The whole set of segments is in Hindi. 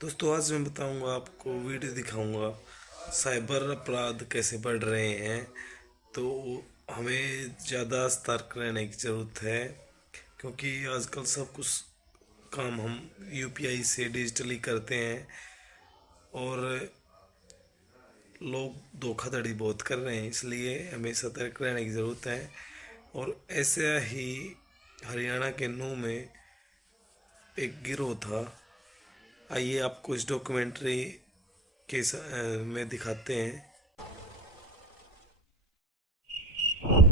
दोस्तों आज मैं बताऊंगा आपको वीडियो दिखाऊंगा साइबर अपराध कैसे बढ़ रहे हैं। तो हमें ज़्यादा सतर्क रहने की ज़रूरत है क्योंकि आजकल सब कुछ काम हम यूपीआई से डिजिटली करते हैं और लोग धोखाधड़ी बहुत कर रहे हैं, इसलिए हमें सतर्क रहने की ज़रूरत है। और ऐसा ही हरियाणा के नूह में एक गिरोह था। आइए आपको इस डॉक्यूमेंट्री में दिखाते हैं।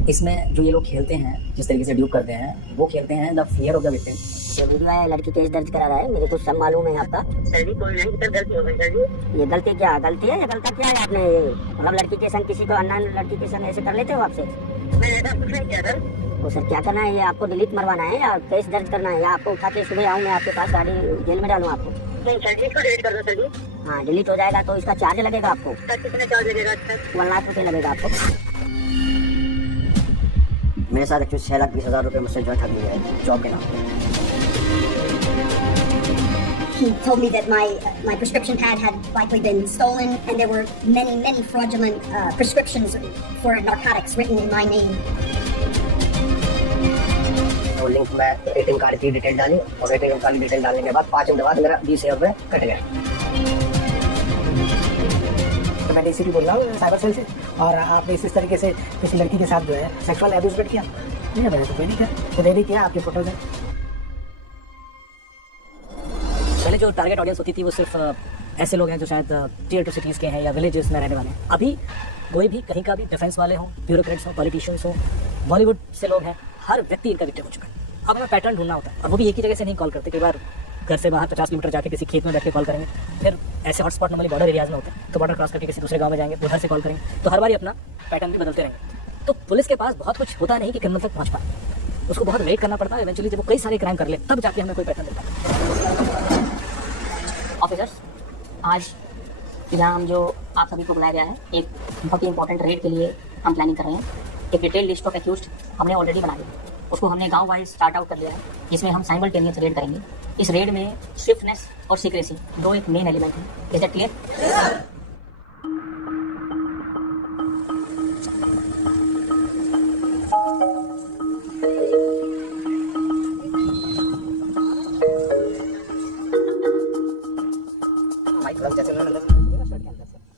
इसमें जो ये लोग खेलते हैं, जिस तरीके से ड्यूप करते हैं, वो खेलते हैं the fear of the victim. ये वीडियो आया, लड़की केस दर्ज करा रहा है, मुझे कुछ सब मालूम है आपका। सर जी कोई नहीं, सर गलती हो गई सर जी। ये गलती क्या गलती है या गलता क्या है आपने? मतलब लड़की के संग किसी को अनजान लड़की के संग ऐसे कर लेते हो आपसे? मैंने ऐसा कुछ नहीं किया सर। तो सर क्या करना है, ये आपको डिलीट मरवाना है या केस दर्ज करना है, या आपको उठा के सुबह आऊँ मैं आपके पास, गाड़ी जेल में डालूँ आपको? नहीं सर जी, इसको डिलीट कर दो सर जी। हाँ डिलीट हो जाएगा तो इसका चार्ज लगेगा आपको। सर कितने चार्ज लगेगा सर? 1 लाख रुपये लगेगा आपको। मेरे साथ एक्चुअली 6,20,000 रुपये मुझसे जो है ठग लिया है जॉब के नाम पे। He told me that my prescription pad had likely been stolen, and there were many fraudulent prescriptions for narcotics written in my name. तो लिंक में एटीएम कार्ड की डिटेल डाली और एटीएम कार्ड की डिटेल डालने के बाद 5 मिनट बाद मेरा 20,000 रुपये कट गया। तो मैं डीसीपी बोल रहा हूँ साइबर सेल से, और आपने इस तरीके से किसी लड़की के साथ जो है सेक्सुअल एब्यूजमेंट किया। नहीं है, मैंने तो कोई नहीं किया, तो नहीं किया, आपकी फोटोज हैं। पहले जो टारगेट ऑडियंस होती थी वो सिर्फ ऐसे लोग हैं जो शायद टियर 2 सिटीज़ के हैं या विलेजेस में रहने वाले हैं। अभी कोई भी कहीं का भी डिफेंस वाले हों, ब्यूरोक्रेट्स हों, पॉलिटिशियंस हों, बॉलीवुड से लोग हैं, हर व्यक्ति इनका विक्टिम हो चुका है। अब हमें पैटर्न ढूंढना होता है, अब वो भी एक ही जगह से नहीं कॉल करते। कई बार घर से बाहर 50 किलोमीटर जाके किसी खेत में बैठ के कॉल करेंगे, फिर ऐसे हॉटस्पॉट नॉर्मली बॉर्डर एरियाज में होते हैं, तो बॉर्डर क्रॉस करके किसी दूसरे गाँव में जाएंगे, उधर से कॉल करेंगे, तो हर बार अपना पैटर्न भी बदलते रहेंगे। तो पुलिस के पास बहुत कुछ होता नहीं कि क्रिमिनल तक पहुँच पाए, उसको बहुत वेट करना पड़ता है। इवेंचुअली जब वो कई सारे क्राइम कर ले तब जाके हमें कोई पैटर्न मिलता है। ऑफिसर्स, आज यहाँ हम जो आप सभी को बुलाया गया है, एक बहुत ही इंपॉर्टेंट रेड के लिए हम प्लानिंग कर रहे हैं। एक डिटेल लिस्ट ऑफ एक्यूज्ड हमने ऑलरेडी बना लिया, उसको हमने गांव वाइज स्टार्ट आउट कर लिया है, जिसमें हम साइमल्टेनियस रेड करेंगे। इस रेड में स्विफ्टनेस और सीक्रेसी दो एक मेन एलिमेंट है। Is that clear?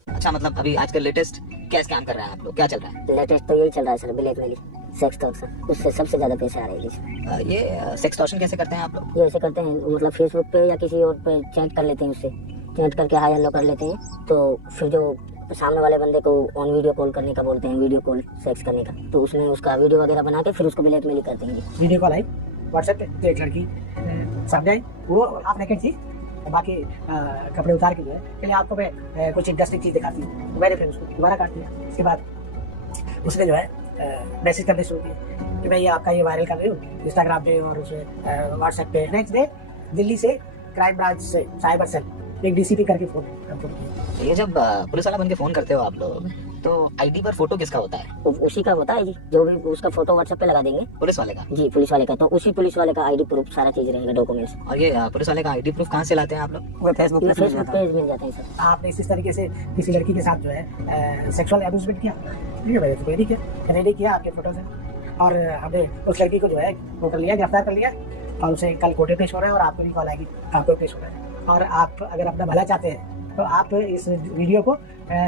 अच्छा, मतलब अभी आजकल लेटेस्ट क्या स्कैम कर रहे हैं आप लोग, क्या चल रहा है? लेटेस्ट तो यही चल रहा है सर, ब्लैकमेल, सेक्स टॉर्शन, उससे सबसे ज़्यादा पैसे आ रहे हैं। ये सेक्सटॉर्शन कैसे करते हैं आप लोग? ये ऐसे करते हैं, मतलब फेसबुक पे या किसी और पे चैट कर लेते हैं, उससे चैट करके हाय हेलो कर लेते हैं, तो फिर जो सामने वाले बंदे को ऑन वीडियो कॉल करने का बोलते हैं, वीडियो कॉल सेक्स करने का, तो उसमें उसका वीडियो वगैरह बना के फिर उसको ब्लैकमेल करते हैं। वीडियो कॉल आई व्हाट्सएप पे, तो एक लड़की सामने आई, वो आप नेकेड थी, बाकी कपड़े उतार के जो है पहले आपको मैं कुछ इंटरेस्टिंग चीज़ दिखाती हूँ, तो मैंने फिर उसको दोबारा काट दिया। उसके बाद उसने जो है मैसेज करने शुरू किया कि मैं ये आपका ये वायरल कर रही हूँ इंस्टाग्राम पे और उसमें व्हाट्सएप पे। नेक्स्ट डे दिल्ली से क्राइम ब्रांच से साइबर सेल एक डीसीपी करके फोन किया। ये जब पुलिस वाला बन के फोन करते हो आप लोग, तो आईडी पर फोटो किसका होता है? उसी का होता है जी, जो भी उसका फोटो व्हाट्सएप पे लगा देंगे। पुलिस वाले का? जी पुलिस वाले का, तो उसी पुलिस वाले का आईडी प्रूफ सारा चीज रहेगा, डॉक्यूमेंट्स। और ये पुलिस वाले का आईडी प्रूफ कहाँ से लाते हैं आप लोग? वो फेसबुक पेज मिल जाता है सर। आपने इस तरीके से किसी लड़की के साथ जो है सेक्सुअल एब्यूजमेंट किया। नहीं है, मैंने तो कोई नहीं किया, नहीं किया, आपके फोटोज हैं। और हमने उस लड़की को जो है वो कर लिया, गिरफ्तार कर लिया, और उसे कल कोर्ट में पेश हो रहा है, और आपको भी कॉल आएगी, आपको पेश हो रहा है। और आप अगर अपना भला चाहते हैं तो आप इस वीडियो को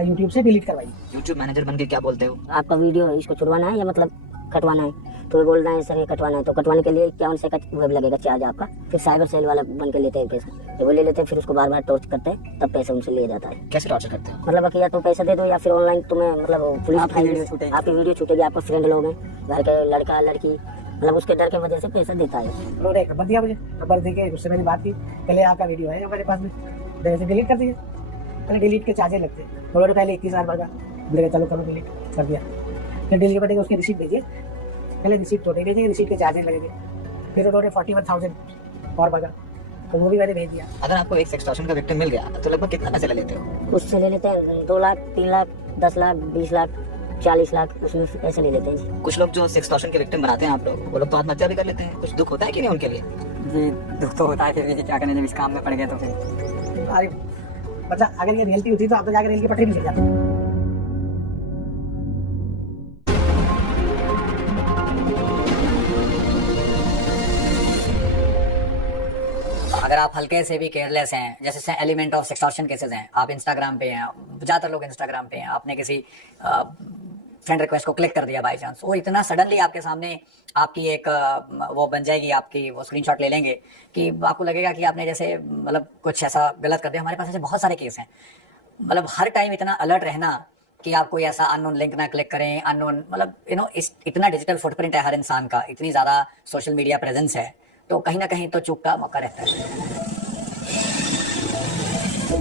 यूट्यूब से डिलीट करवाइए। यूट्यूब मैनेजर बन के क्या बोलते हो? आपका वीडियो इसको छुड़वाना है या मतलब कटवाना है, तो ये बोल रहे हैं सर ये कटवाना है, तो कटवाने के लिए 51 से वेब लगेगा चार्ज आपका। फिर साइबर सेल वाला बन के लेते हैं पैसा, जब वो ले लेते हैं फिर उसको बार बार टॉर्च करते हैं, तब पैसा उनसे लिया जाता है। कैसे टॉर्चर करते हो? मतलब कि या तो पैसा दे दो या फिर ऑनलाइन तुम्हें मतलब पुलिस आपकी वीडियो छूटेगी, आपका फ्रेंड लोग हैं, घर के लड़का लड़की, मतलब उसके डर की वजह से पैसा देता है। उन्होंने नंबर दिया मुझे, नंबर देके उससे मैंने बात की, पहले आपका वीडियो है मेरे पास में, मैंने डिलीट कर दिया। पहले डिलीट के चार्जेस लगते हैं, उन्होंने पहले 21,000 भरा, बोले चलो करो डिलीट कर दिया। फिर डिलीट करने के उसकी रिसीप्ट भेजिए, पहले रिसीप्ट तो नहीं भेजेंगे, रिसीप्ट के चार्जेस लगेंगे। फिर उन्होंने 41,000 और भरा, तो वो भी मैंने भेज दिया। अगर आपको एक सेक्सटॉर्शन का विक्टिम मिल गया तो लगभग कितना पैसे ले लेते हो? उससे ले लेते हैं 2 लाख, 3 लाख, 10 लाख, 20 लाख, 40 लाख, उसमें ऐसे ले लेते हैं जी। कुछ लोग जो सेक्सटॉर्शन के विक्टिम बनाते हैं आप लोग, वो लोग तो आत्महत्या भी कर लेते हैं। कुछ दुख होता है कि नहीं उनके लिए? जी दुख तो होता है, फिर भी क्या करें, जब इस काम में पड़ गए तो फिर अरे मतलब अगर ये रियलिटी होती तो आप तो जाकर रेल की पटरी भी चल जाते। अगर आप हल्के से भी केयरलेस हैं, जैसे एलिमेंट ऑफ सेक्सटॉर्शन केसेस हैं, आप इंस्टाग्राम पे हैं, ज़्यादातर लोग इंस्टाग्राम पे हैं, आपने किसी फ्रेंड रिक्वेस्ट को क्लिक कर दिया बाय चांस, वो इतना सडनली आपके सामने आपकी एक वो बन जाएगी, आपकी वो स्क्रीनशॉट ले लेंगे कि आपको लगेगा कि आपने जैसे मतलब कुछ ऐसा गलत कर दिया। हमारे पास ऐसे बहुत सारे केस हैं। मतलब हर टाइम इतना अलर्ट रहना कि आप कोई ऐसा अननोन लिंक ना क्लिक करें, अननोन मतलब इतना डिजिटल फुटप्रिंट है हर इंसान का, इतनी ज़्यादा सोशल मीडिया प्रेजेंस है, तो कहीं ना कहीं तो चूक का मौका रहता है।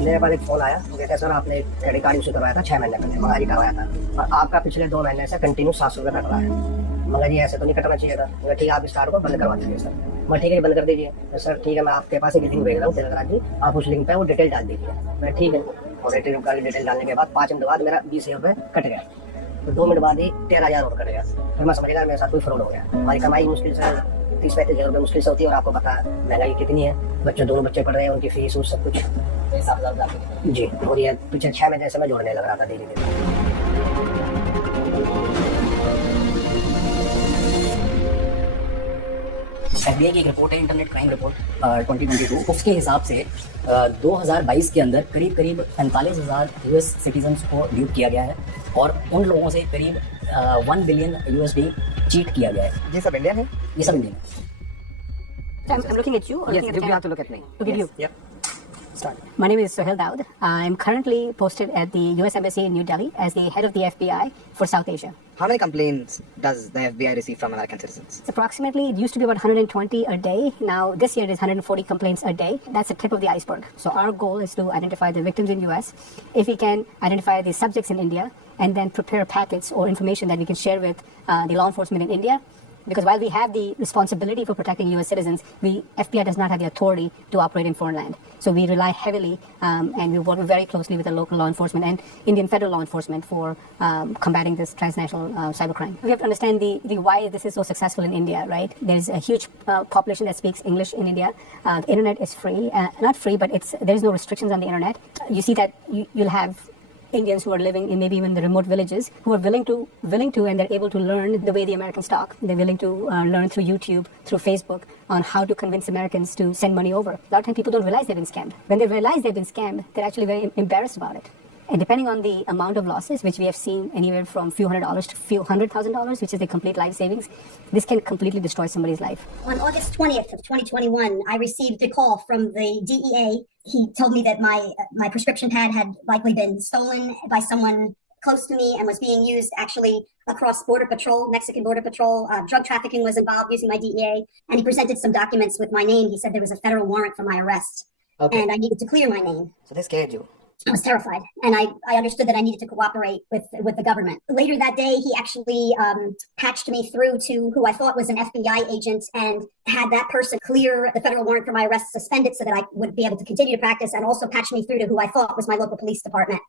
मेरे पास एक फोन आया, वो कहते हैं सर आपने क्रेडिट कार्ड इशू करवाया था 6 महीने पहले, मगर ये करवाया था और आपका पिछले 2 महीने से कंटिन्यू 700 रुपये कट रहा है, मगर ये ऐसे तो नहीं कटना चाहिए था। मगर ठीक है आप इस कार्ड को बंद करवा दीजिए सर। मैं ठीक है बंद कर दीजिए। तो सर ठीक है मैं आपके पास एक लिंक भेज रहा हूँ टेलीग्राम की, आप उस लिंक पे वो डिटेल डाल दीजिए। मैं ठीक है, और एटीएम कार्ड डिटेल डालने के बाद 5 मिनट बाद मेरा 20,000 रुपये कट गया। तो 2 मिनट बाद ही 13,000 और कट गया। फिर मैं समझ गया मेरे साथ कोई फ्रॉड हो गया। हमारी कमाई मुश्किल से 30-35 हज़ार रुपये मुश्किल से होती है, और आपको पता है महंगाई कितनी है, बच्चे 2 बच्चे पढ़ रहे हैं, उनकी फीस उस सब कुछ 7,000 जी। और ये पिछले 6 महीने से मैं जोड़ने लग रहा था धीरे धीरे। एफबीआई की एक रिपोर्ट है, इंटरनेट क्राइम रिपोर्ट 2022, उसके हिसाब से 2022 के अंदर करीब 45,000 यूएस सिटीजन्स को ड्यूप किया गया है, और उन लोगों से करीब 1 बिलियन USD चीट किया गया है। ये सब इंडियन है? ये सब इंडियन है। I'm looking at you. Or Yes, looking at you the have to look at me. Look at you. Yep. Start. My name is Sohail Daud. I'm currently posted at the US Embassy in New Delhi as the head of the FBI for South Asia. How many complaints does the FBI receive from American citizens? It's approximately, it used to be about 120 a day. Now, this year it is 140 complaints a day. That's the tip of the iceberg. So our goal is to identify the victims in US. If we can identify the subjects in India, and then prepare packets or information that we can share with the law enforcement in India. Because while we have the responsibility for protecting U.S. citizens, FBI does not have the authority to operate in foreign land. So we rely heavily and we work very closely with the local law enforcement and Indian federal law enforcement for combating this transnational cybercrime. We have to understand the why this is so successful in India, right? There's a huge population that speaks English in India. The internet is free, not free, but there is no restrictions on the internet. You see that you'll have Indians who are living in maybe even the remote villages who are willing to and they're able to learn the way the Americans talk. They're willing to learn through YouTube, through Facebook on how to convince Americans to send money over. A lot of times people don't realize they've been scammed. When they realize they've been scammed, they're actually very embarrassed about it. And depending on the amount of losses, which we have seen anywhere from few $100s to few $100,000, which is the complete life savings, this can completely destroy somebody's life. On August 20th of 2021, I received a call from the DEA. He told me that my prescription pad had likely been stolen by someone close to me and was being used actually across Border Patrol, Mexican Border Patrol. Drug trafficking was involved using my DEA. And he presented some documents with my name. He said there was a federal warrant for my arrest. Okay. And I needed to clear my name. So they scared you. I was terrified, and I understood that I needed to cooperate with the government. Later that day, he actually patched me through to who I thought was an FBI agent and had that person clear the federal warrant for my arrest, suspend it so that I would be able to continue to practice, and also patch me through to who I thought was my local police department.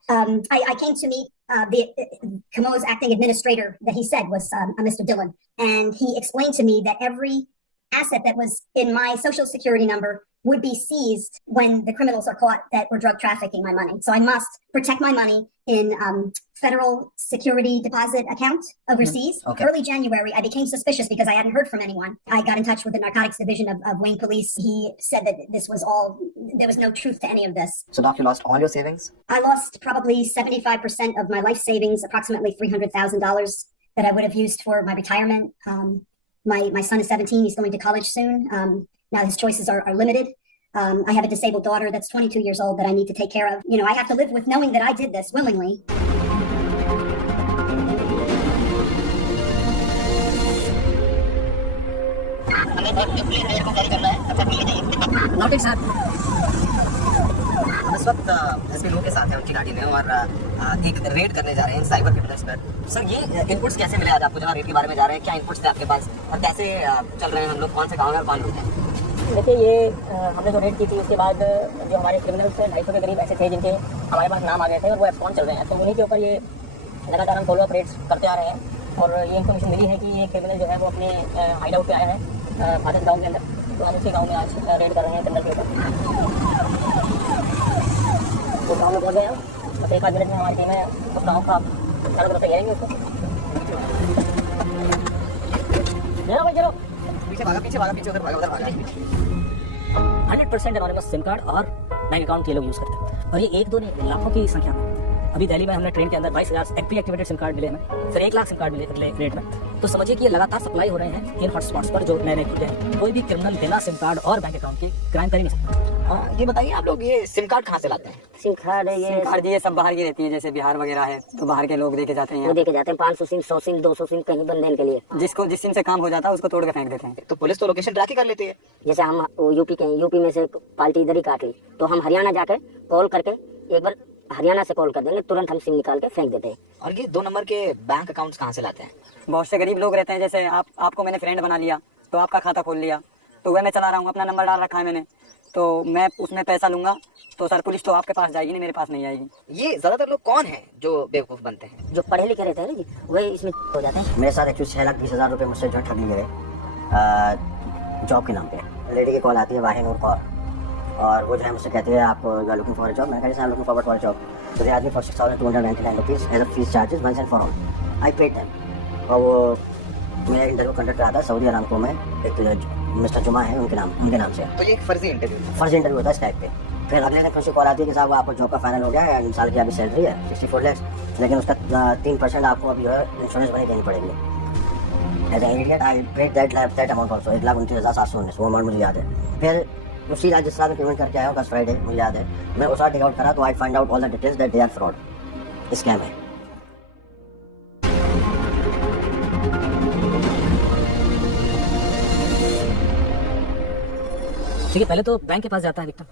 I came to meet the Camo's acting administrator that he said was Mr. Dillon, and he explained to me that every asset that was in my social security number would be seized when the criminals are caught that were drug trafficking my money. So I must protect my money in federal security deposit account overseas. Okay. Early January, I became suspicious because I hadn't heard from anyone. I got in touch with the narcotics division of Wayne Police. He said that this was all, there was no truth to any of this. So Doc, you lost all your savings? I lost probably 75% of my life savings, approximately $300,000 that I would have used for my retirement. My son is 17. He's going to college soon. Now his choices are limited. I have a disabled daughter that's 22 years old that I need to take care of. You know, I have to live with knowing that I did this willingly. Notice sir, हम इस वक्त एसपी लोग के साथ हैं उनकी गाड़ी में और एक रेड करने जा रहे हैं साइबर क्रिमिनल्स पर। सर ये इनपुट्स कैसे मिले आज आपको, जहाँ रेड के बारे में जा रहे हैं, क्या इनपुट्स थे आपके पास और कैसे चल रहे हैं हम लोग, कौन से गाँव में और कौन लोग हैं? देखिए ये हमने जो रेड की थी उसके बाद जो हमारे क्रिमिनल्स थे 250 के करीब ऐसे थे जिनके हमारे पास नाम आ गए थे और वो एब्सकॉन्ड चल रहे हैं। तो उन्हीं के ऊपर ये लगातार हम फॉलो अप रेड्स करते आ रहे हैं और ये इन्फॉर्मेशन मिली है कि ये क्रिमिनल जो है वो अपने हाइड आउट पे आया है भादस गाँव के अंदर। तो हम उसी गाँव में आज रेड कर रहे हैं क्रिमिनल के ऊपर। हम लोग पहुँच गए हैं बस 1 आध मिनट में हमारी टीम है उस गाँव का चारों तरफ से घेरेंगे उसको। चलो भाई चलो। पीछे भागा पीछे उधर भागा 100% एनोनिमस सिम कार्ड और बैंक अकाउंट ये लोग यूज़ करते हैं और ये एक दो नहीं लाखों की संख्या में। अभी दिल्ली में हमने ट्रेन के अंदर 22,000 प्री एक्टिवेटेड सिम कार्ड मिले हमें, फिर 1 लाख सिम कार्ड मिले अगले रेट में। तो समझिए कि ये लगातार सप्लाई हो रहे हैं इन हॉटस्पॉट्स पर जो नए नए खुले हैं। कोई भी क्रिमिनल बिना सिम कार्ड और बैंक अकाउंट के क्राइम कर ही नहीं सकता। हाँ, ये बताइए आप लोग ये सिम कार्ड कहाँ से लाते हैं? सिम कार्ड ये सब बाहर की रहती है, जैसे बिहार वगैरह है तो बाहर के लोग देखे जाते हैं। वो देखे जाते हैं 500 सिम 100 सिम 200 सिम कहीं बंदेन के लिए। जिस सिम से काम हो जाता है उसको तोड़ के फेंक देते हैं। तो पुलिस तो लोकेशन ट्रैक ही कर लेती है। जैसे हम यूपी में से पार्टी इधर ही काट ली तो हम हरियाणा जाकर कॉल करके एक बार हरियाणा से कॉल कर देंगे, तुरंत हम सिम निकाल के फेंक देते हैं। और ये 2 नंबर के बैंक अकाउंट्स कहाँ से लाते हैं? बहुत से गरीब लोग रहते हैं, जैसे आपको मैंने फ्रेंड बना लिया तो आपका खाता खोल लिया, तो वह मैं चला रहा हूँ, अपना नंबर डाल रखा है मैंने, तो मैं उसमें पैसा लूंगा तो सर पुलिस तो आपके पास जाएगी नहीं, मेरे पास नहीं आएगी। ये ज्यादातर लोग कौन हैं जो बेवकूफ बनते हैं? जो पढ़े लिखे रहते हैं ना जी, वही इसमें हो जाते हैं। मेरे साथ एक्चुअली 6,20,000 रुपये मुझसे जो ठग लिए गए जॉब के नाम पे। लेडी की कॉल आती है वाहिन कौर और वो जो है मुझसे कहती है आप लुकिंग फॉर अ जॉब। मैंने कहा looking forward for a job. तो दे आदमी for 6,299 rupees as a fees charges once and for all. I paid them. और वो मेरा इंटरव्यू कंडक्ट करा था सऊदी अरामको में, एक मिस्टर जुमा है उनके नाम से। तो ये एक फर्जी इंटरव्यू होता है स्काइप पे। फिर अगले दिन फिर से कॉल आती है कि साहब आपको जॉब का फाइनल हो गया है, साल की आपकी सैलरी है 64 लाख, लेकिन उसका 3% आपको अभी जो है इंश्योरेंस बनी देनी पड़ेगी। As an idiot I paid that amount also 1,29,719 वो अमाउंट मुझे याद है। फिर उसी राजस्थान में पेमेंट करके आया हूँ, फ्राइडे मुझे याद है। मैं उस टेक आउट करा तो I find out all the details that they are fraud, scam है। देखिए पहले तो बैंक के पास जाता है विक्टिम,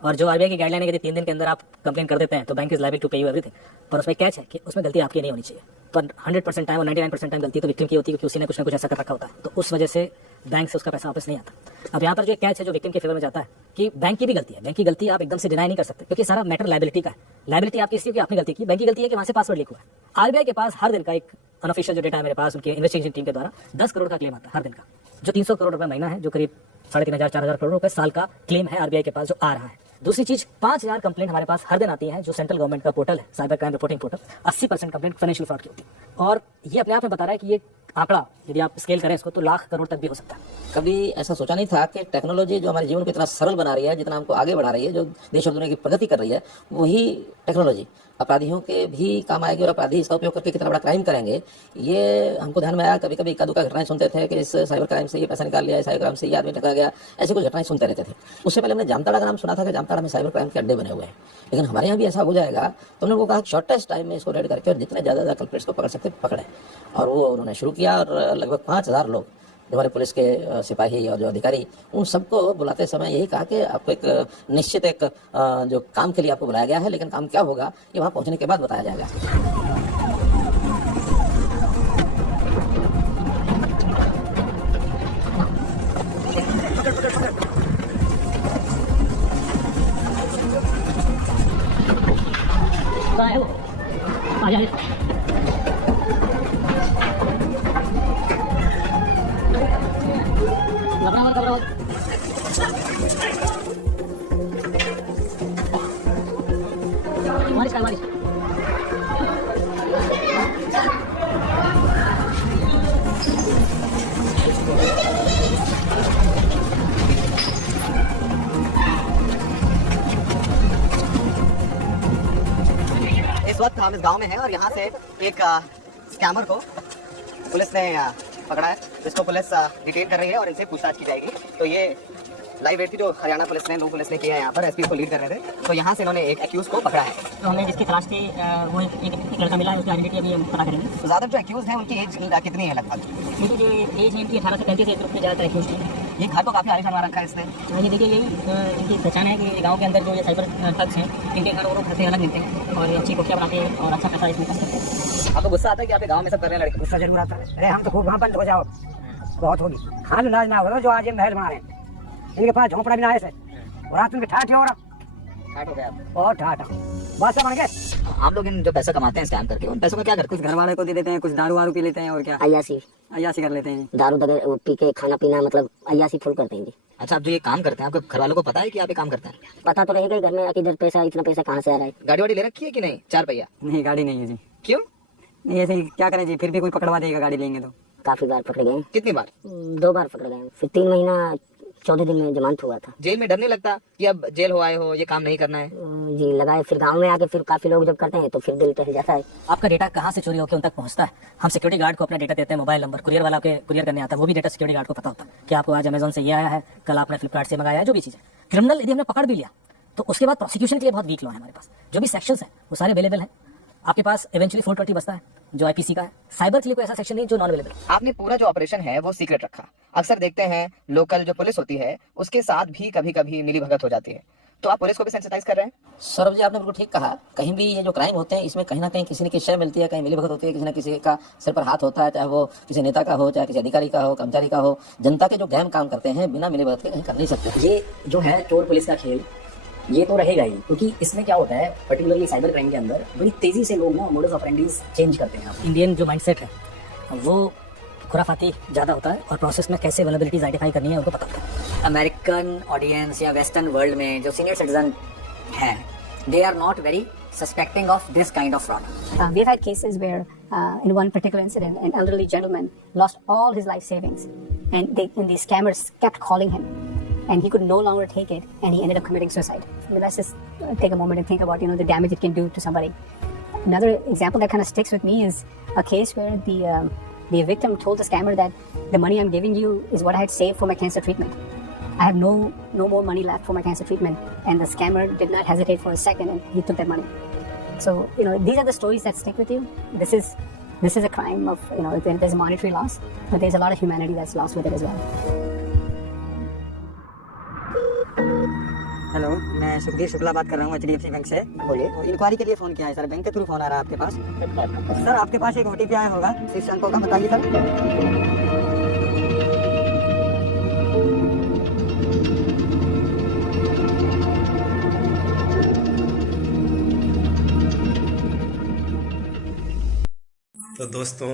और जो आरबीआई की गाइडलाइन है कि 3 दिन के अंदर आप कंप्लेन कर देते हैं तो बैंक इज लायबल टू पे यू एवरीथिंग। पर उसमें कैच है कि उसमें गलती आपकी नहीं होनी चाहिए। पर 100% टाइम और 99% टाइम गलती तो विक्टिम की होती है, क्योंकि उसी ने कुछ ना कुछ ऐसा कर रखा होता है, तो उस वजह से बैंक से उसका पैसा वापस नहीं आता। अब यहाँ पर जो कैच है जो विक्टिम के फेवर में जाता है कि बैंक की भी गलती है। बैंक की गलती आप एकदम से डिनाई नहीं कर सकते, क्योंकि सारा मैटर लायबिलिटी का है। लायबिलिटी आपकी इसलिए कि आपने गलती की, बैंक की गलती है कि वहाँ से पासवर्ड लीक हुआ है। आरबीआई के पास हर दिन का एक अनऑफिशियल जो डेटा है मेरे पास, उनके इन्वेस्टिगेशन टीम के द्वारा 10 करोड़ का क्लेम आता है हर दिन का, जो 300 करोड़ रुपए महीना है, जो करीब 3,500-4,000 करोड़ रुपए साल का क्लेम है आरबीआई के पास जो आ रहा है। दूसरी चीज 5,000 कंप्लेंट हमारे पास हर दिन आती है, जो सेंट्रल गवर्नमेंट का पोर्टल है cyber crime reporting portal. 80% complaint financial fraud की होती है, और ये अपने आप में बता रहा है कि ये आंकड़ा यदि आप स्केल करें इसको तो लाख करोड़ तक भी हो सकता है। कभी ऐसा सोचा नहीं था कि टेक्नोलॉजी जो हमारे जीवन को इतना सरल बना रही है, जितना हमको आगे बढ़ा रही है, जो देश और दुनिया की प्रगति कर रही है, वही टेक्नोलॉजी अपराधियों के भी काम आएगी और अपराधी इसका उपयोग करके कितना बड़ा क्राइम करेंगे, ये हमको ध्यान में आया। कभी कभी इक्का दुक्का घटनाएं सुनते थे कि इस साइबर क्राइम से ये पैसा निकाल लिया, साइबर क्राइम से ये आदमी टकरा गया, ऐसे कुछ घटनाएं सुनते रहते थे। उससे पहले हमने जामताड़ा का नाम सुना था कि जामताड़ा में साइबर क्राइम के अड्डे बने हुए हैं, लेकिन हमारे यहाँ भी ऐसा हो जाएगा तो हमने वो कहा शॉर्टेस्ट टाइम में इसको रेड करके और जितने ज़्यादा कल्प्रिट्स को पकड़ सकते पकड़े। और वो उन्होंने शुरू किया और लगभग 5,000 लोग, जो हमारे पुलिस के सिपाही और जो अधिकारी, उन सबको बुलाते समय यही कहा कि आपको एक निश्चित एक जो काम के लिए आपको बुलाया गया है, लेकिन काम क्या होगा ये वहाँ पहुँचने के बाद बताया जाएगा। इस वक्त हम इस गांव में हैं और यहाँ से एक स्कैमर को पुलिस ने पकड़ा है, जिसको पुलिस डिटेन कर रही है और इनसे पूछताछ की जाएगी। तो ये लाइव रेड थी जो हरियाणा पुलिस ने, पुलिस ने किया है यहाँ पर, एसपी को लीड कर रहे थे। तो यहाँ से इन्होंने एक एक्यूज को पकड़ा है। तो हमें जिसकी तलाश थी वो एक लड़का मिला है, उसकी आइडेंटिटी अभी हम पता करेंगे। तो ज़्यादा जो एक्यूज हैं उनकी एज कितनी है लगभग? देखिए जो एज है इनकी 18 से 35 एज ग्रुप में ज़्यादातर एक्यूज हैं। ये घर तो काफ़ी आलिशान बना रखा है इसने। ये देखिए यही इनकी पहचान है कि गाँव के अंदर जो ये साइबर ठग्स हैं इनके घर और घर से अलग मिलते हैं और अच्छी कोठियाँ बनाते हैं और अच्छा पैसा इसमें कर सकते हैं। आपको गुस्सा आता है कि आपके गाँव में सब कर रहे हैं लड़के? गुस्सा जरूर आता है। अरे हम तो खूब वहाँ बंद हो जाओ, बहुत होगी। खान नाज ना हो जो आज ये महल बना रहे हैं, इनके पास झोंपड़ा भी ना है सर, और रात में ठाठ हो रहा, ठाठ हो गया आप और ठाठ बस बन गए। आप लोग इन जो पैसा कमाते हैं स्कैम करके, उन पैसों का क्या करते हैं? कुछ घर वाले को दे देते हैं, कुछ दारू वारू पी लेते हैं और क्या अय्यासी अय्याशी कर लेते हैं। दारू दगे पी के खाना पीना, मतलब अय्यासी फुल करते हैं जी। अच्छा, आप जो ये काम करते हैं, आपके घर वालों को पता है कि आप ये काम करते हैं? पता तो रहेगा ही घर में कि इधर पैसा, इतना पैसा कहाँ से आ रहा है। गाड़ी वाड़ी ले रखी है कि नहीं, 4 पहिया? नहीं, गाड़ी नहीं है जी। क्यों? नहीं, ऐसे ही क्या करें जी, फिर भी कोई पकड़वा देगा गाड़ी लेंगे तो। काफी बार पकड़े गए, कितनी बार? 2 बार पकड़े गए, फिर 3 महीना 14 दिन में जमानत हुआ था। जेल में डर नहीं लगता कि अब जेल हो आए हो, ये काम नहीं करना है? जी लगाए, फिर गांव में आके फिर काफी लोग जब करते हैं तो फिर दिल टह जाता है। आपका डेटा कहाँ से चोरी होकर उन तक पहुँचता है? हम सिक्योरिटी गार्ड को अपना डेटा देते हैं, मोबाइल नंबर, कुरियर वाला आपके कुरियर करने आता है, वो भी डेटा सिक्योरिटी गार्ड को पता होता है कि आपको आज अमेजोन से ये आया है, कल आपने फ्लिपकार्ट से मंगाया है, जो भी चीज़ है। क्रिमिनल यदि हमने पकड़ भी लिया तो उसके बाद प्रोसिक्यूशन के लिए बहुत वीक लॉ है हमारे पास। जो भी सेक्शंस है वो सारे अवेलेबल है आपके पास। इवेंचुअली 420 बसता है जो आईपीसी का है। साइबर के लिए कोई ऐसा सेक्शन नहीं जो नॉन अवेलेबल है। आपने पूरा जो ऑपरेशन है वो सीक्रेट रखा। अक्सर देखते हैं लोकल जो पुलिस होती है उसके साथ भी कभी कभी मिली भगत हो जाती है, तो आप पुलिस को भी सेंसिटाइज कर रहे हैं? सौरभ जी, आपने बिल्कुल ठीक कहा। कहीं भी ये जो क्राइम होते हैं इसमें कहीं ना कहीं किसी न किसी शय मिलती है, कहीं मिली भगत होती है, किसी न किसी का सिर पर हाथ होता है, चाहे वो किसी नेता का हो, चाहे किसी अधिकारी का हो, कर्मचारी का हो। जनता के जो गहम काम करते हैं बिना मिली भगत के कहीं कर नहीं सकते। ये जो है चोर पुलिस का खेल, ये तो रहेगा ही, क्योंकि इसमें क्या होता है पर्टिकुलरली साइबर क्राइम के अंदर बड़ी तेजी से लोग ना मोडस ऑपरेंडीज चेंज करते हैं। इंडियन जो माइंडसेट है वो खुराफाती ज़्यादा होता है और प्रोसेस में कैसे वल्नरेबिलिटीज आइडेंटिफाई करनी है उनको पता होता है। अमेरिकन ऑडियंस या वेस्टर्न वर्ल्ड में जो सीनियर सिटीजन हैं, they are not very suspecting of this kind of fraud. We've had cases where, in one particular incident, an elderly gentleman lost all his life savings, and the scammers kept calling him, and he could no longer take it, and he ended up committing suicide. I mean, let's just take a moment and think about the damage it can do to somebody. Another example that kind of sticks with me is a case where the victim told the scammer that the money I'm giving you is what I had saved for my cancer treatment. I have no more money left for my cancer treatment, and the scammer did not hesitate for a second, and he took that money. So these are the stories that stick with you. This is a crime of there's a monetary loss, but there's a lot of humanity that's lost with it as well. Hello, मैं सुखदीप शुक्ला बात कर रहा हूँ HDFC बैंक से। बोलिए। इंक्वायरी के लिए फ़ोन किया है सर, बैंक के थ्रू फ़ोन आ रहा है आपके पास। सर आपके पास एक OTP आया होगा 6 अंकों का, बताइए सर। तो दोस्तों,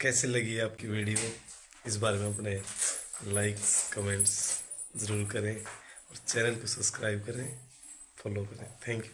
कैसे लगी आपकी वीडियो, इस बारे में अपने लाइक्स कमेंट्स ज़रूर करें और चैनल को सब्सक्राइब करें, फॉलो करें। Thank you.